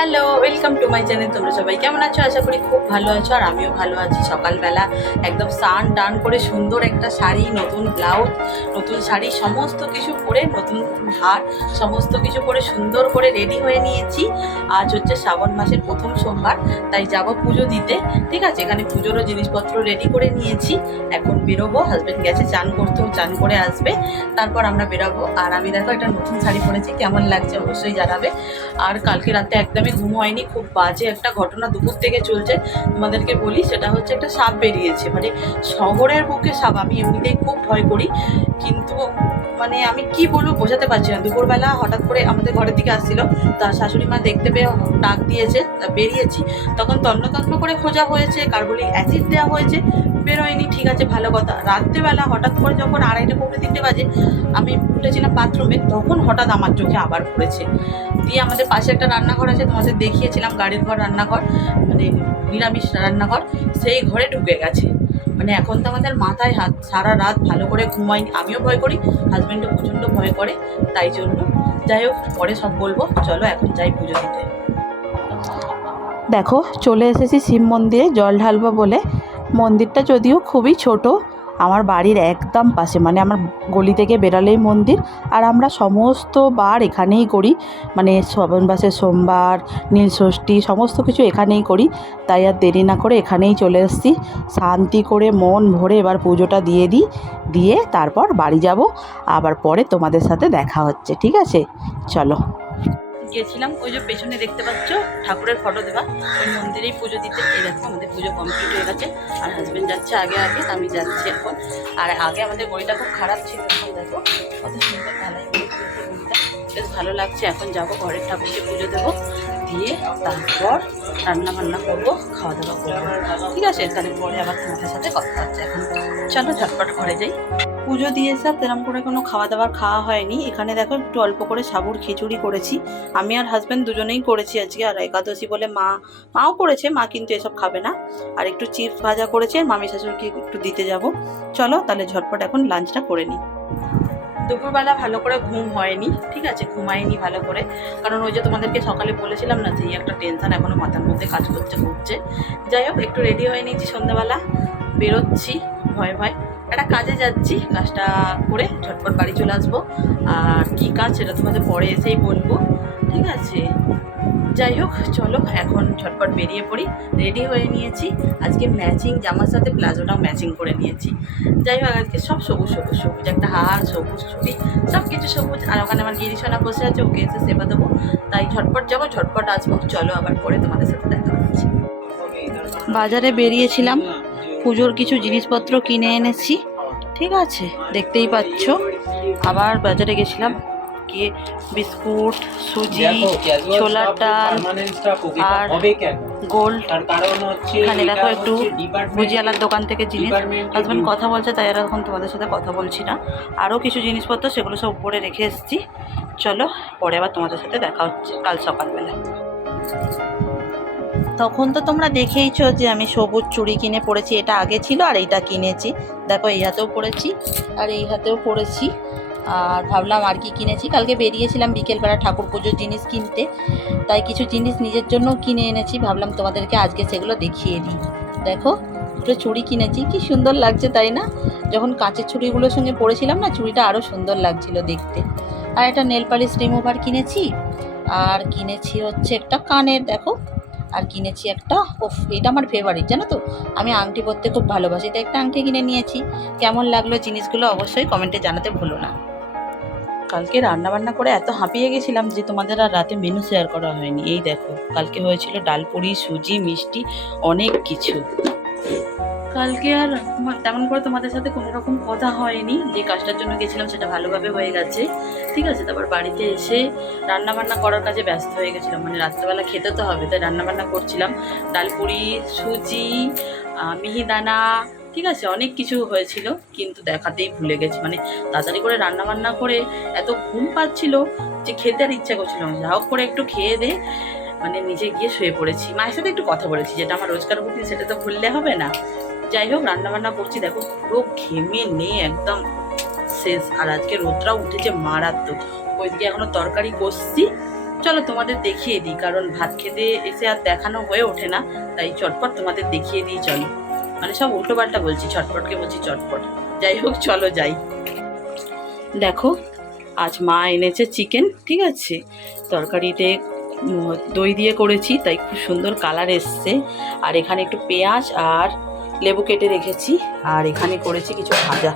Hello welcome to my channel তোমরা সবাই কেমন আছো? আশা করি খুব ভালো আছো, আর আমিও ভালো আছি। সকালবেলা একদম স্নান টান করে সুন্দর একটা শাড়ি, নতুন ব্লাউজ নতুন শাড়ি, সমস্ত কিছু পরে নতুন হার, সমস্ত কিছু পরে সুন্দর করে রেডি হয়ে নিয়েছি। আজ হচ্ছে শ্রাবণ মাসের প্রথম সোমবার, তাই যাব পুজো দিতে। ঠিক আছে, এখানে পুজোরও জিনিসপত্র রেডি করে নিয়েছি। এখন বেরোবো হাজব্যান্ড গেছে, চান করতেও চান করে আসবে। তারপর আমরা বেরোবো। আর আমি দেখো একটা নতুন শাড়ি পরেছি, কেমন লাগছে অবশ্যই জানাবে। আর কালকে রাতে একদমই ঘুম হয়নি খুব বাজে একটা ঘটনা দুপুর থেকে চলছে, তোমাদেরকে বলি, সেটা হচ্ছে একটা সাপ বেরিয়েছে। মানে শহরের বুকে সাপ, আমি এমনিতেই খুব ভয় করি, কিন্তু মানে আমি কি বলব বোঝাতে পারছি না। দুপুরবেলা হঠাৎ করে আমাদের ঘরের দিকে আসছিল, তার শাশুড়ি মা দেখতে পেয়ে ডাক দিয়েছে বেরিয়েছি। তখন তন্ন তন্ন করে খোঁজা হয়েছে, কার বলি অ্যাসিড দেওয়া হয়েছে ঠিক আছে, ভালো কথা। রাত্রেবেলা হঠাৎ করে যখন আড়াইটে পৌনে তিনটে বাজে, আমি উঠেছিলাম বাথরুমে তখন হঠাৎ আমার চোখে আবার পড়েছে। দিয়ে আমাদের পাশে একটা রান্নাঘর আছে, তোমাদের দেখিয়েছিলাম, গাড়ির ঘর, রান্নাঘর মানে নিরামিষ রান্নাঘর, সেই ঘরে ঢুকে গেছে। মানে এখন তো আমাদের মাথায় হাত, সারা রাত ভালো করে ঘুমাইনি আমিও ভয় করি হাজব্যান্ডও প্রচণ্ড ভয় করে, তাই জন্য। যাই হোক, পরে সব বলব, চলো এখন যাই পুজো দিতে। দেখো, চলে এসেছি শিব মন্দিরে, জল ঢালবো বলে। মন্দিরটা যদিও খুবই ছোট, আমার বাড়ির একদম পাশে মানে আমার গলি থেকে বেরালেই মন্দির। আর আমরা সমস্ত বার এখানেই করি মানে শ্রাবণ মাসের সোমবার নীলষষ্ঠী সমস্ত কিছু এখানেই করি। তাই আর দেরি না করে এখানেই চলে এসেছি। শান্তি করে মন ভরে এবার পুজোটা দিয়ে দিই, দিয়ে তারপর বাড়ি যাব। আবার পরে তোমাদের সাথে দেখা হচ্ছে, ঠিক আছে? চলো। গিয়েছিলাম, ওই যে পেছনে দেখতে পাচ্ছ ঠাকুরের ফটো দেওয়া, ওই মন্দিরেই পুজো দিতে এই দেখো আমাদের পুজো কমপ্লিট হয়ে গেছে, আর হাজব্যান্ড যাচ্ছে আগে আগে, আমি যাচ্ছি এখন। আর আগে আমাদের বইটা খুব খারাপ ছিল, এখন দেখো কত সুন্দর বেশ ভালো লাগছে, এখন যাব ঘরের ঠাকুরকে পুজো দেবো, দিয়ে তারপর রান্না বান্না করব, খাওয়া দাওয়া করব। ঠিক আছে? তাহলে পরে আবার তোমাদের সাথে কথা হচ্ছে। এখন চলো ঝটপট ঘরে যাই। পুজো দিয়ে সব তেরম করে কোনো খাওয়া দাওয়ার খাওয়া হয়নি। এখানে দেখো একটু অল্প করে সাবুর খিচুড়ি করেছি। আমি আর হাজব্যান্ড দুজনেই করেছি আজকে। আর একাদশী বলে মা, মাও করেছে, মা কিন্তু এসব খাবে না। আর একটু চিপস ভাজা করেছে মামি শাশুড়িকে একটু দিতে যাব। চলো তাহলে ঝটপট এখন লাঞ্চটা করে নিই দুপুরবেলা ভালো করে ঘুম হয়নি, ঠিক আছে? ঘুমায়নি ভালো করে। কারণ ওই যে তোমাদেরকে সকালে বলেছিলাম না যে একটা টেনশন এখনও মাথার মধ্যে কাজ করছে করছে। যাই হোক, একটু রেডি হয়ে নিয়েছি সন্ধ্যাবেলা। বেরোচ্ছি, ভয় ভয়। একটা কাজে যাচ্ছি, কাজটা করে ঝটপট বাড়ি চলে আসব। আর কী কাজ সেটা তোমাদের পরে এসেই বলব। ঠিক আছে? যাই হোক, চলো এখন ঝটপট বেরিয়ে পড়ি। রেডি হয়ে নিয়েছি। আজকে ম্যাচিং জামার সাথে প্লাজোটাও ম্যাচিং করে নিয়েছি। যাই হোক, আজকে সব সবুজ সবুজ সবুজ। একটা হার, সবুজ ছুটি সব কিছু সবুজ। আর ওখানে আমার গিরিশোনা বসে আছে, ওকে এসে সেবা দেবো। তাই ঝটপট যাব, ঝটপট আসব। চলো আবার পরে তোমাদের সাথে দেখা হচ্ছে। বাজারে বেরিয়েছিলাম। পুজোর কিছু জিনিসপত্র কিনে এনেছি। ঠিক আছে দেখতেই পাচ্ছ। আবার বাজারে গেছিলাম গিয়ে বিস্কুট সুজি ছোলার ডাল আর গোল্ড হচ্ছে এখানে দেখো একটু ভুজিয়ালার দোকান থেকে জিনিস। হাজব্যান্ড কথা বলছে তাই আর এখন তোমাদের সাথে কথা বলছি না। আরও কিছু জিনিসপত্র সেগুলো সব উপরে রেখে এসেছি। চলো পরে আবার তোমাদের সাথে দেখা হচ্ছে কাল সকালবেলা। তখন তো তোমরা দেখেইছো যে আমি সবুজ চুড়ি কিনে পরেছি এটা আগে ছিল আর এইটা কিনেছি। দেখো, এই হাতেও পরেছি আর এই হাতেও পরেছি আর ভাবলাম আর কি কিনেছি? কালকে বেরিয়েছিলাম বিকেলবেলা ঠাকুর পুজোর জিনিস কিনতে, তাই কিছু জিনিস নিজের জন্য কিনে এনেছি। ভাবলাম তোমাদেরকে আজকে সেগুলো দেখিয়ে দিই। দেখো, দুটো চুড়ি কিনেছি, কি সুন্দর লাগছে তাই না? যখন কাঁচের চুড়িগুলোর সঙ্গে পরেছিলাম না, চুড়িটা আরও সুন্দর লাগছিল দেখতে। আর একটা নেল পালিশ রিমুভার কিনেছি, আর কিনেছি হচ্ছে একটা কানের, দেখো। আর কিনেছি একটা ওফ এটা আমার ফেভারিট জানো তো? আমি আংটি পরতে খুব ভালোবাসি তাই একটা আংটি কিনে নিয়েছি। কেমন লাগল জিনিসগুলো অবশ্যই কমেন্টে জানাতে ভুলো না। কালকে রান্না বান্না করে এত হাঁপিয়ে গেছিলাম যে তোমাদের আর রাতে মেনু শেয়ার করা হয়নি। এই দেখো, কালকে হয়েছিল ডালপুরি সুজি, মিষ্টি, অনেক কিছু। কালকে আর তেমন করে তোমাদের সাথে কোনো রকম কথা হয়নি। যে কাজটার জন্য গেছিলাম সেটা ভালোভাবে হয়ে গেছে। ঠিক আছে, তারপর বাড়িতে এসে রান্না বান্না করার কাজে ব্যস্ত হয়ে গেছিলাম। মানে রাত্রেবেলা খেতে তো হবে, তাই রান্না বান্না করছিলাম। ডাল পুরি, সুজি মিহিদানা, ঠিক আছে, অনেক কিছু হয়েছিল, কিন্তু দেখাতেই ভুলে গেছি। মানে তাড়াতাড়ি করে রান্না বান্না করে এত ঘুম পাচ্ছিল যে খেতে আর ইচ্ছা করছিল না। যা হোক করে একটু খেয়ে দে মানে নিজে গিয়ে শুয়ে পড়েছি। মায়ের সাথে একটু কথা বলেছি, যেটা আমার রোজগার বুদ্ধি সেটা তো ভুললে হবে না। যাই হোক রান্না বান্না করছি। দেখো, পুরো ঘেমে নেই একদম। শেষ। আর আজকে রোদটাও উঠেছে মারাত্মক। ওইদিকে এখনও তরকারি কষছি। চলো তোমাদের দেখিয়ে দিই, কারণ ভাত খেতে এসে আর দেখানো হয়ে ওঠে না। তাই চটপট তোমাদের দেখিয়ে দিই, চলো। মানে সব উল্টো পাল্টা বলছি, চটপটকে বলছি চটপট। যাই হোক, চলো যাই। দেখো, আজ মা এনেছে চিকেন, ঠিক আছে? তরকারিতে দই দিয়ে করেছি, তাই খুব সুন্দর কালার এসছে। আর এখানে একটু পেঁয়াজ আর লেবু কেটে রেখেছি, আর এখানে করেছি কিছু ভাজা।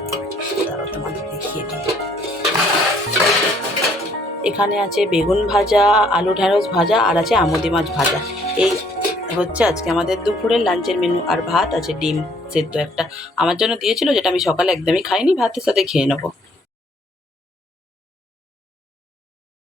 এখানে আছে বেগুন ভাজা, আলু ঢ্যাঁড়স ভাজা, আর আছে আমুদি মাছ ভাজা। এই হচ্ছে আজকে আমাদের দুপুরের লাঞ্চের মেনু, আর ভাত, আছে ডিম সেদ্ধ একটা। আমার জন্য দিয়েছিল, যেটা আমি সকালে একদমই খাইনি, ভাতের সাথে খেয়ে নেব।